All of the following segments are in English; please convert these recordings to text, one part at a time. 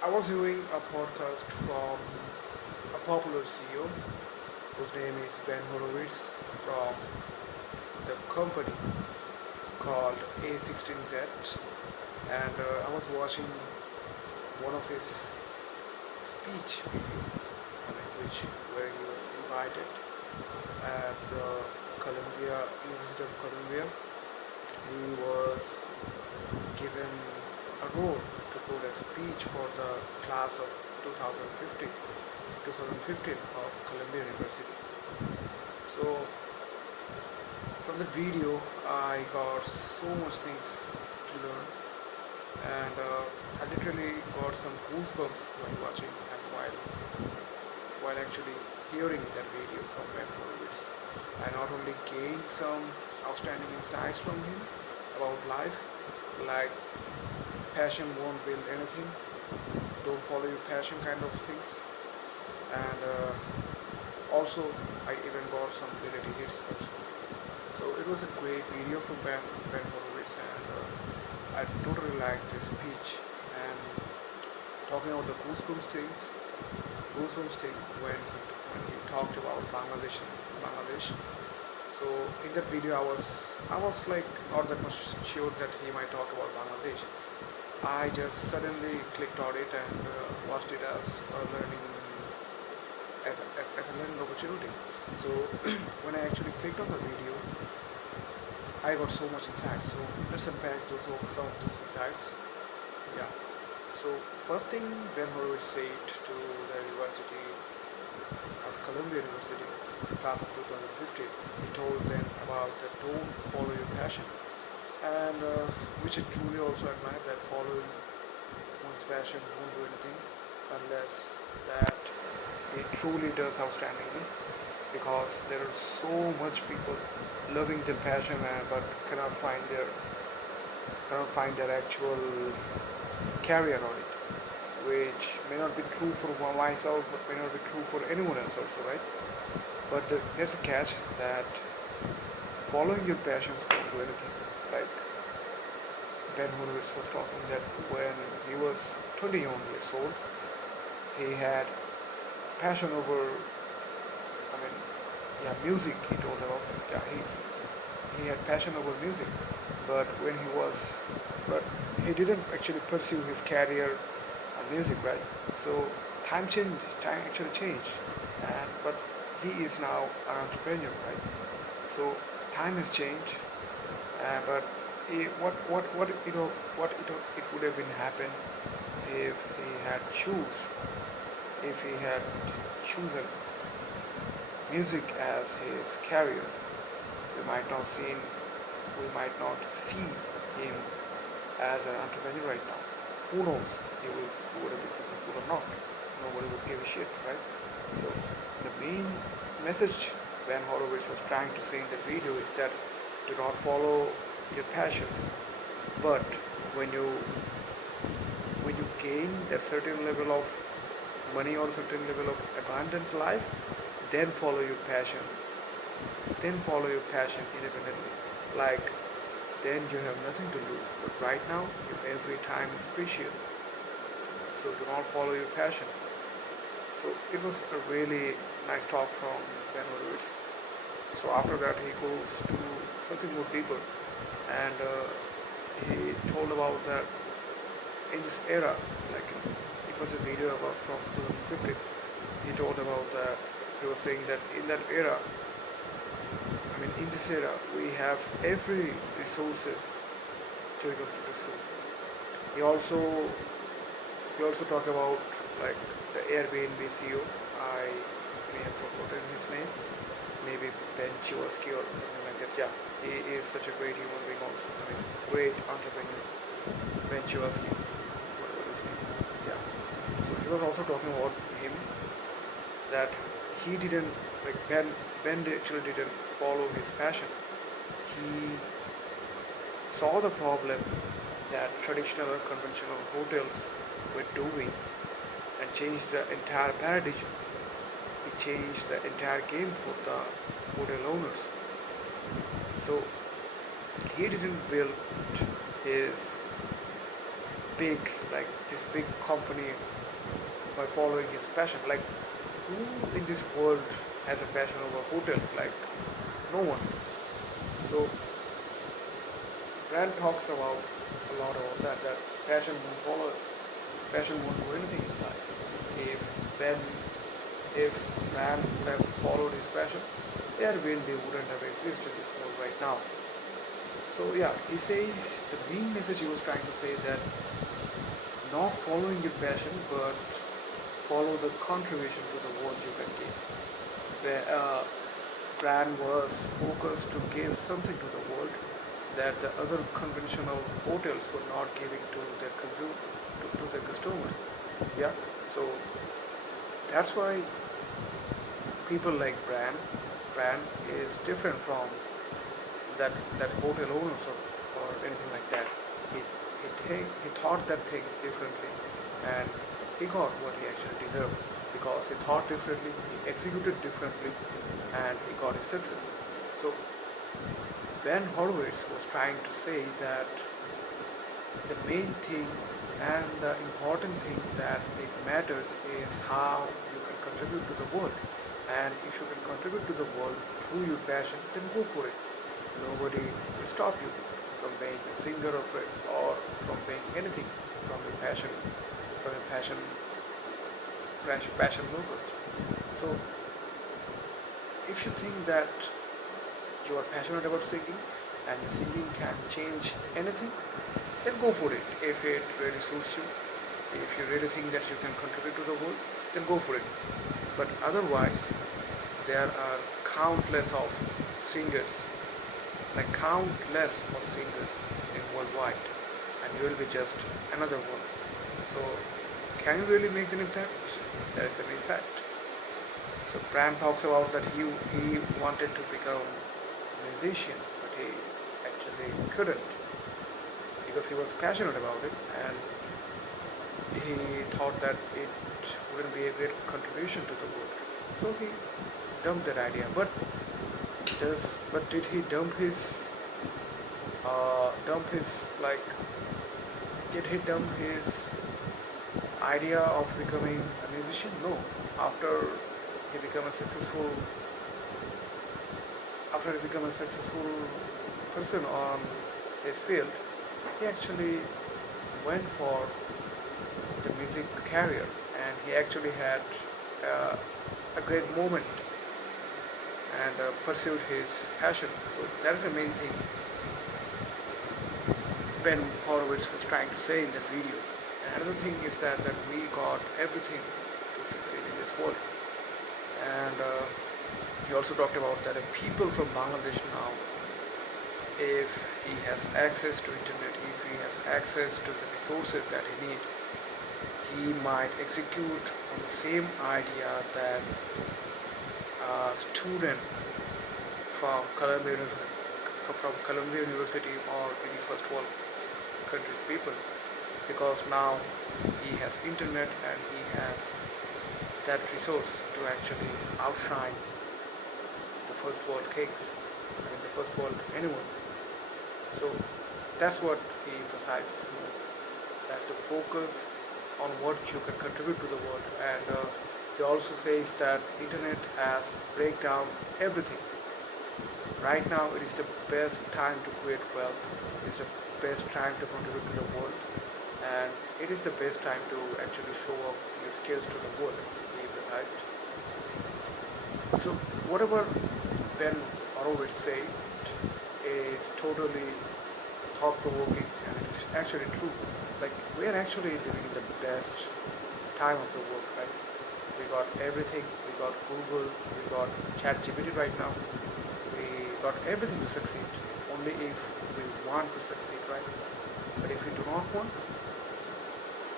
I was hearing a podcast from a popular CEO whose name is Ben Horowitz from the company called A16Z, and I was watching one of his speech video, which where he was invited at the University of Columbia. He was given a role to put a speech for the class of 2015 of Columbia University. So from the video, I got so much things to learn, and I literally got some goosebumps while watching and while actually hearing that video from Ben Horowitz. I not only gained some outstanding insights from him about life, like passion won't build anything, don't follow your passion kind of things, and also I even got some reality hits also. So it was a great video from Ben Horowitz, and I totally liked this speech. And talking about the goosebumps thing when he talked about Bangladesh. So in that video, I was like not that much sure that he might talk about Bangladesh. I just suddenly clicked on it and watched it as a learning as a learning opportunity. So when I actually clicked on the video, I got so much insight. So let's unpack some of those insights. Yeah. So first thing Ben Horowitz said to the University of Columbia University, class of 2015, he told them about the don't follow your passion, and which I truly also admire, that following one's passion won't do anything unless that it truly does outstandingly, because there are so much people loving their passion but cannot find their actual career on it, which may not be true for myself, but may not be true for anyone else also, right? But there's a catch that following your passions won't do anything. Like Ben Horowitz was talking that when he was 21 years old, he had passion over, I mean, yeah, music. He told about, yeah, he had passion over music, but but he didn't actually pursue his career on music, right? So time actually changed, and but he is now an entrepreneur, right? So time has changed, but what it would have been happened if he had chosen music as his career. We might not seen we might not see him as an entrepreneur right now. Who knows? He would have been successful or not. Nobody would give a shit, right? So the main message Ben Horowitz was trying to say in the video is that do not follow your passions, but when you when you gain that certain level of money or certain level of abundant life, then follow your passion. Then follow your passion independently. Like then you have nothing to lose. But right now, your every time is precious. So do not follow your passion. So it was a really nice talk from Ben Horowitz. So after that, he goes to something more deeper, and he told about that in this era, like it was a video about from 2015. He told about that. He was saying that in that era, I mean, in this era, we have every resources to become successful. He also he also talked about like the Airbnb CEO. I may have forgotten his name. Maybe Ben Chewasky or something like that. Yeah, he is such a great human being also. I mean, great entrepreneur. Ben Chewasky, whatever his name. Yeah. So he was also talking about him, that he didn't like Ben actually didn't follow his passion. He saw the problem that traditional or conventional hotels were doing and changed the entire paradigm. He changed the entire game for the hotel owners. So he didn't build his big, like this big company by following his passion. Like who in this world has a passion over hotels? Like no one. So Brand talks about a lot about that. That passion won't follow. Passion won't do anything in life. If Ben, if man would have followed his passion, Airwind they wouldn't have existed in this world right now. So yeah, he says the main message he was trying to say that not following your passion, but follow the contribution to the world you can give. Where brand was focused to give something to the world that the other conventional hotels were not giving to their to their customers. Yeah, so that's why people like brand is different from that hotel owners or anything like that. He thought that thing differently, and he got what he actually deserved because he thought differently, he executed differently, and he got his success. So Ben Horowitz was trying to say that the main thing and the important thing that it matters is how you can contribute to the world. And if you can contribute to the world through your passion, then go for it. Nobody will stop you from being a singer or from being anything from your passion locus. So if you think that you are passionate about singing and your singing can change anything, then go for it. If it really suits you, if you really think that you can contribute to the world, then go for it. But otherwise, there are countless of singers, like countless of singers in worldwide, and you will be just another one. So, can you really make an impact? That is the main fact. So Pram talks about that he wanted to become a musician, but he actually couldn't because he was passionate about it, and he thought that it wouldn't be a great contribution to the world. So he dumped that idea. But did he dump his like did he dump his idea of becoming a musician? No. After he became a successful person on his field, he actually went for the music career, and he actually had a great moment and pursued his passion. So that is the main thing Ben Horowitz was trying to say in that video. And another thing is that we got everything to succeed in this world. And he also talked about that people from Bangladesh now, if he has access to internet, if he has access to the resources that he needs, he might execute on the same idea that a student from Columbia University or any first world countries people, because now he has internet and he has that resource to actually outshine the first world kings, the first world anyone. So that's what he emphasizes more, that to focus on what you can contribute to the world. And he also says that internet has break down everything. Right now it is the best time to create wealth, it is the best time to contribute to the world, and it is the best time to actually show off your skills to the world, he emphasized. So whatever Ben Horowitz said is totally thought-provoking, and it is actually true. Like, we are actually living in the best time of the world, right? We got everything. We got Google, we got ChatGPT right now. We got everything to succeed. Only if we want to succeed, right? But if we do not want,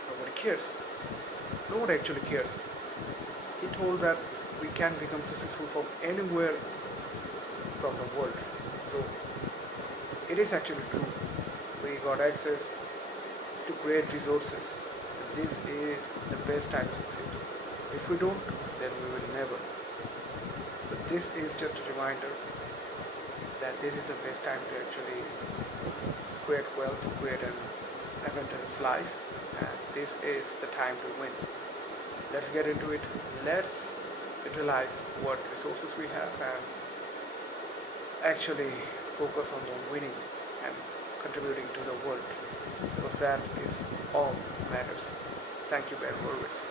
nobody cares. No one actually cares. He told that we can become successful from anywhere from the world. So it is actually true. We got access to great resources. This is the best time to succeed. If we don't, then we will never. So this is just a reminder that this is the best time to actually create wealth, create an adventurous life. and this is the time to win. Let's get into it. Let's utilize what resources we have and actually focus on the winning and contributing to the world, because that is all matters. Thank you, Ben Horowitz.